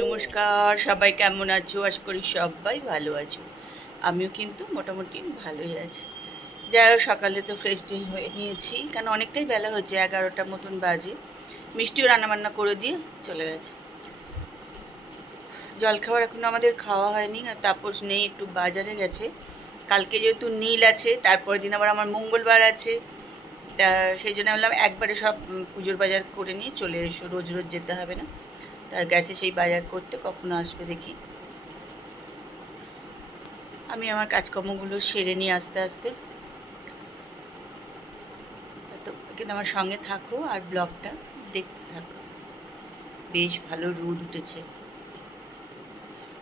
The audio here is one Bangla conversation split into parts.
নমস্কার, সবাই কেমন আছো? আশা করি সবাই ভালো আছো। আমিও কিন্তু মোটামুটি ভালোই আছি। যাই হোক, সকালে তো ফ্রেশ ট্রেশ হয়ে নিয়েছি, কেন অনেকটাই বেলা হচ্ছে, 11টা মতন বাজে। মিষ্টিও রান্নাবান্না করে দিয়ে চলে গেছে। জলখাবার এখনো আমাদের খাওয়া হয়নি, আর তাপস নেই, একটু বাজারে গেছে। কালকে যেহেতু নীল আছে, তারপরের দিন আবার আমার মঙ্গলবার আছে, তা সেই জন্য বললাম একবারে সব পুজোর বাজার করে নিয়ে চলে এসো, রোজ রোজ যেতে হবে না। তা গেছে সেই বাজার করতে, কখনো আসবে দেখি। আমি আমার কাজকর্মগুলো সেরে নিই আস্তে আস্তে। তো কিন্তু আমার সঙ্গে থাকো আর ব্লগটা দেখতে থাকো। বেশ ভালো রোদ উঠেছে।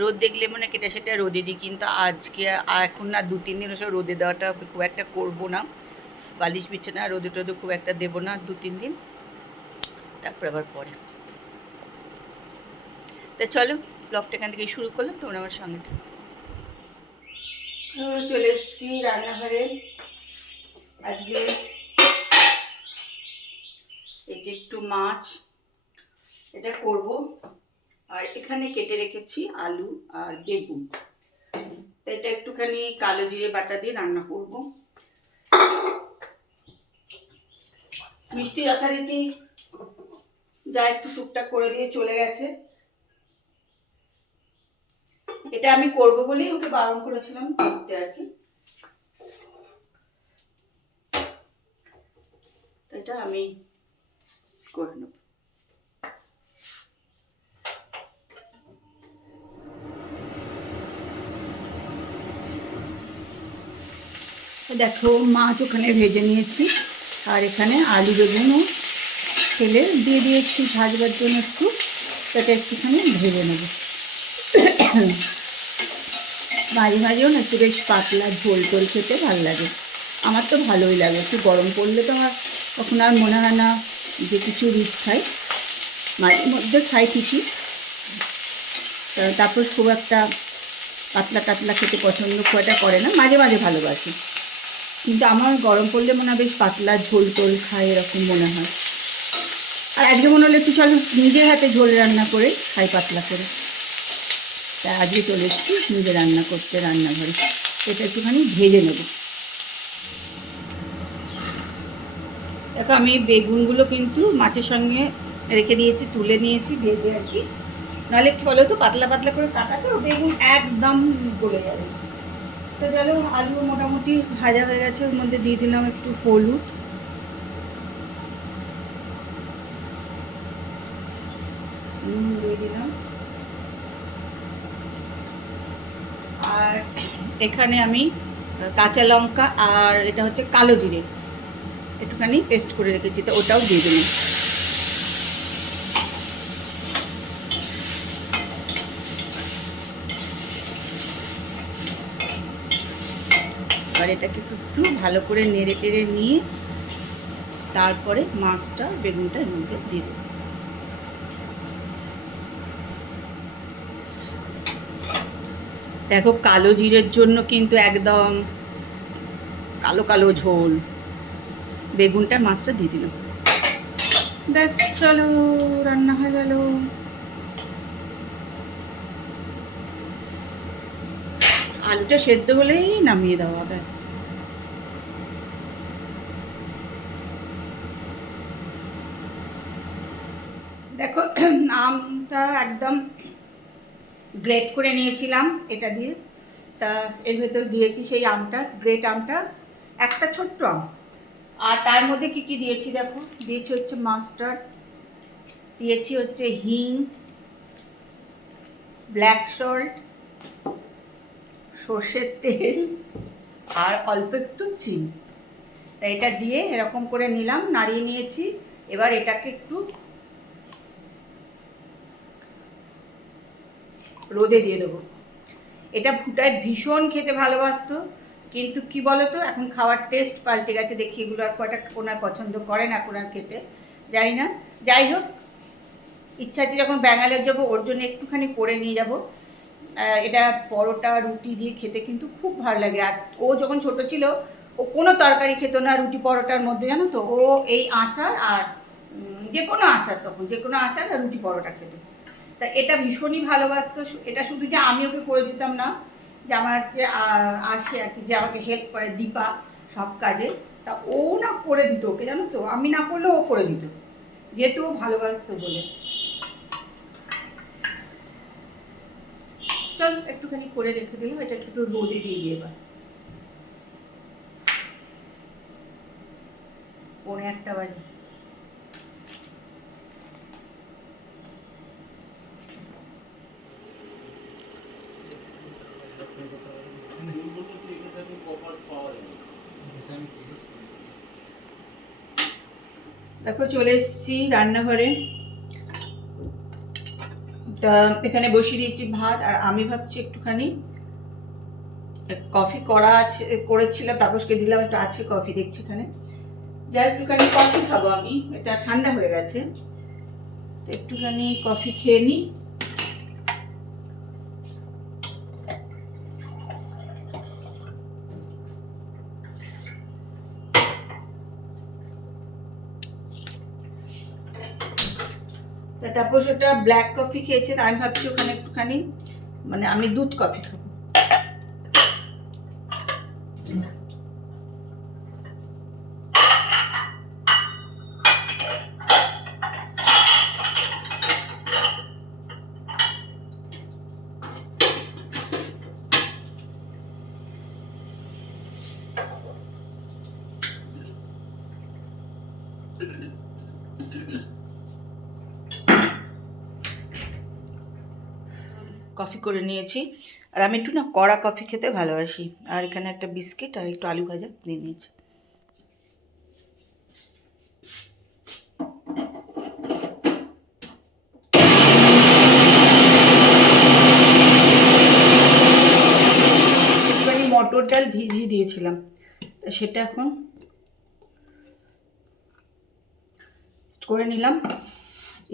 রোদ দেখলে মনে কেটে সেটা রোদে দিই, কিন্তু আজকে এখন না 2-3 দিন ওসব রোদে দেওয়াটা খুব একটা করবো না। বালিশ বিছানা রোদে টোদে খুব একটা দেবো না 2-3 দিন, তারপর আবার পরে। তা চলো, ব্লগটা এখান থেকে শুরু করলাম, তোমরা আমার সঙ্গে থাকো। চলে এসেছি রান্নাঘরে। আজকে এই যে একটু মাছ এটা করব, আর এখানে কেটে রেখেছি আলু আর বেগুন। তো এটা একটুখানি কালো জিরে বাটা দিয়ে রান্না করব। মিষ্টি যথারীতি যা একটু টুকটাক করে দিয়ে চলে গেছে। এটা আমি করব বলেই ওকে বারণ করেছিলাম করতে আর কি। এটা আমি করে নেব। দেখো, মাছ ওখানে ভেজে নিয়েছি, আর এখানে আলু বেগুনও তেলে দিয়ে দিয়েছি ভাজবার জন্য একটু, তাতে একটুখানি ভেজে নেব। মাঝে মাঝেও না একটু বেশ পাতলা ঝোল টোল খেতে ভালো লাগে। আমার তো ভালোই লাগে, একটু গরম পড়লে তো আমার তখন আর মনে হয় না যে কিছু রিচ খাই। মাঝে মধ্যে খাই ঠিকই, তারপর খুব একটা পাতলা টাতলা খেতে পছন্দ খুব একটা করে না, মাঝে মাঝে ভালোবাসি। কিন্তু আমার গরম পড়লে মনে হয় বেশ পাতলা ঝোল টোল খাই, এরকম মনে হয়। আর আজকে মনে হলো একটু চলো নিজের হাতে ঝোল রান্না করে খাই পাতলা করে। তাই আজকে চলে এসেছি নিজে রান্না করতে রান্নাঘরে। এটা একটুখানি ভেজে নেব। দেখো, আমি বেগুনগুলো কিন্তু মাছের সঙ্গে রেখে দিয়েছি, তুলে নিয়েছি ভেজে আর কি। নাহলে কি বলো তো, পাতলা পাতলা করে কাটাতে বেগুন একদম গলে যাবে। তো চলো, আলু মোটামুটি ভাজা হয়ে গেছে, ওর মধ্যে দিয়ে দিলাম একটু হলুদ, দিয়ে দিলাম। আর এখানে আমি কাঁচা লঙ্কা আর এটা হচ্ছে কালো জিরে একটুখানি পেস্ট করে রেখেছি, তো ওটাও দিয়ে দিলাম। আর এটাকে একটু ভালো করে নেড়ে টেড়ে নিয়ে তারপরে মাছটা বেগুনটা এর মধ্যে দিয়ে দেবো। দেখো, কালো জিরের জন্য কিন্তু একদম কালো কালো ঝোল। বেগুনটা মাছটা দিয়ে দিলাম, ব্যাস চলো রান্না হয়ে গেল। আলুটা সেদ্ধ হলেই নামিয়ে দেওয়া, ব্যাস। দেখো, আমটা একদম গ্রেট করে নিয়েছিলাম এটা দিয়ে, তা এর ভেতর দিয়েছি সেই আমটা, গ্রেট আমটা, একটা ছোট্ট আম। আর তার মধ্যে কি কি দিয়েছি দেখো, দিয়েছি হচ্ছে মাস্টার্ড, দিয়েছি হচ্ছে হিং, ব্ল্যাক সল্ট, সর্ষের তেল, আর অল্প একটু চিনি। তাই এটা দিয়ে এরকম করে নিলাম, নাড়িয়ে নিয়েছি। এবার এটাকে একটু রোদে দিয়ে দেবো। এটা ভুটায় ভীষণ খেতে ভালোবাসতো, কিন্তু কি বলতো, এখন খাওয়ার টেস্ট পাল্টে গেছে, দেখি এগুলো আর কয়টা ওনার পছন্দ করে না, এখন আর খেতে জানি না। যাই হোক, ইচ্ছা আছে যখন ব্যাঙ্গালোর যাবো ওর জন্য একটুখানি করে নিয়ে যাব। এটা পরোটা রুটি দিয়ে খেতে কিন্তু খুব ভালো লাগে। আর ও যখন ছোট ছিল ও কোনো তরকারি খেত না রুটি পরোটার মধ্যে, জানো তো। ও এই আচার আর যে কোনো আচার, তখন যে কোনো আচার আর রুটি পরোটা খেত। তা এটা ভীষণই ভালোবাসতো। এটা শুধু যে আমি ওকে করে দিতাম না, যে আমার যে আসে আর কি, যে আমাকে হেল্প করে দীপা সব কাজে, তা ও না করে দিত ওকে, জানো তো। আমি না করলেও ও করে দিত, যেহেতু ও ভালোবাসতো বলে। চল একটুখানি করে রেখে দিলাম, এটা একটু রোদে দিয়ে দিয়ে এবার। 1:45 বাজে। দেখো চলে এসেছি রান্নাঘরে। তা এখানে বসিয়ে দিয়েছি ভাত, আর আমি ভাবছি একটুখানি কফি করা আছে, করেছিলাম তাপসকে দিলাম, একটু আছে কফি দেখছি এখানে, যাই একটুখানি কফি খাবো আমি। এটা ঠান্ডা হয়ে গেছে, একটুখানি কফি খেয়ে নিই। তারপর ওটা ব্ল্যাক কফি খেয়েছে, আমি ভাবছি ওখানে একটুখানি মানে আমি দুধ কফি খাবো। কফি করে নিয়েছি, আর আমি একটু না কড়া কফি খেতে ভালোবাসি। আর এখানে একটা বিস্কিট আর একটু আলু ভাজা নিয়ে নিয়েছি। একটুখানি মটর ডাল ভিজিয়ে দিয়েছিলাম, তা সেটা এখন করে নিলাম।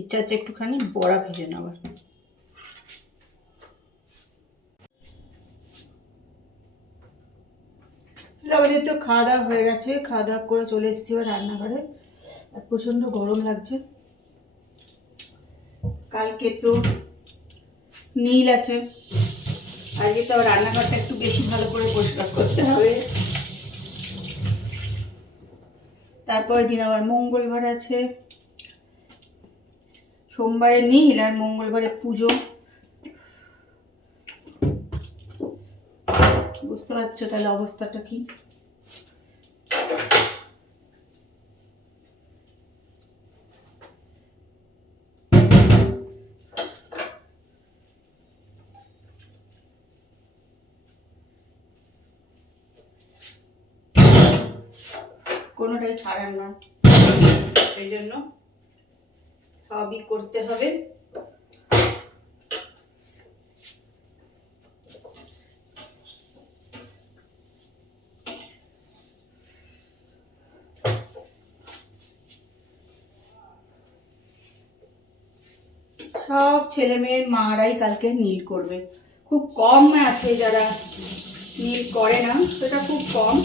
ইচ্ছা আছে একটুখানি বড়া ভেজে নেওয়ার। আমাদের তো খাওয়া দাওয়া হয়ে গেছে, খাওয়া দাওয়া করে চলে এসেছি রান্নাঘরে। আর প্রচণ্ড গরম লাগছে। কালকে তো নীল আছে, আজকে তো রান্নাঘরটা একটু বেশি ভালো করে পরিষ্কার করতে হবে। তারপরের দিন আবার মঙ্গলবার আছে, সোমবারে নীল আর মঙ্গলবারে পুজো। বুঝতে পারছো তাহলে অবস্থাটা কি। কোনোটাই ছাড়ার না, এই জন্য সবই করতে হবে। সব ছেলে মেয়ের মারাই কালকে নীল করবে, খুব কম আছে যারা নীল করে না, সেটা খুব কম।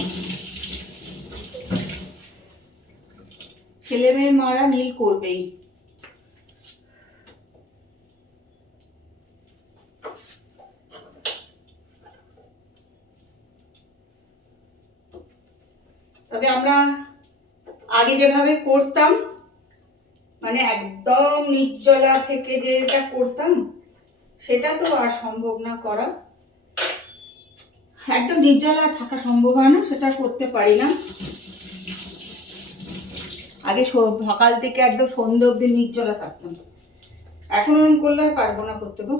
ছেলে মেয়ের মারা নীল করবেই। তবে আমরা আগে যেভাবে করতাম, মানে একদম নির্জলা থেকে যেটা করতাম, সেটা তো আর সম্ভব না করা। একদম নির্জলা থাকা সম্ভব হয় না, সেটা করতে পারি না। আগে সকাল থেকে একদম সন্ধ্যে অব্দি নির্জলা থাকতাম, এখন করলে আর পারবো না করতে গো,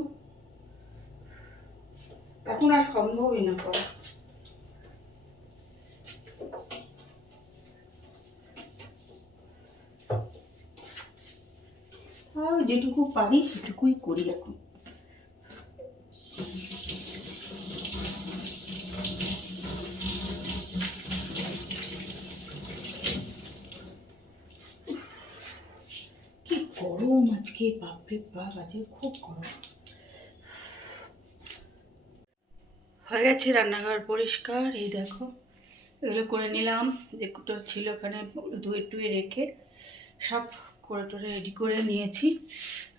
এখন আর সম্ভবই না করা। যেটুকু পারি সেটুকুই করি এখন। কি গরম আজকে, বাপরে বাপ, আজকে খুব গরম। হয়ে গেছে রান্নাঘর পরিষ্কার, এই দেখো এগুলো করে নিলাম, যেগুলো ছিল ওখানে ধুয়ে টুয়ে রেখে সব করে টোরে রেডি করে নিয়েছি।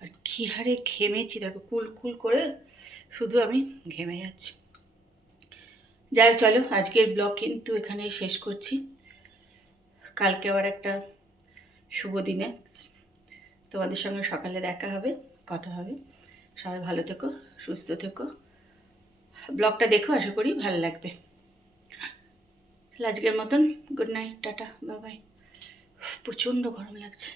আর কী হারে ঘেমেছি দেখো, কুল করে শুধু আমি ঘেমে যাচ্ছি। যাই চলো, আজকের ব্লগ কিন্তু এখানেই শেষ করছি। কালকে আবার একটা শুভ দিনে তোমাদের সঙ্গে সকালে দেখা হবে, কথা হবে। সবাই ভালো থেকো, সুস্থ থেকো, ব্লগটা দেখো, আশা করি ভালো লাগবে। আজকের মতন good night, tata, bye bye. প্রচণ্ড গরম লাগছে।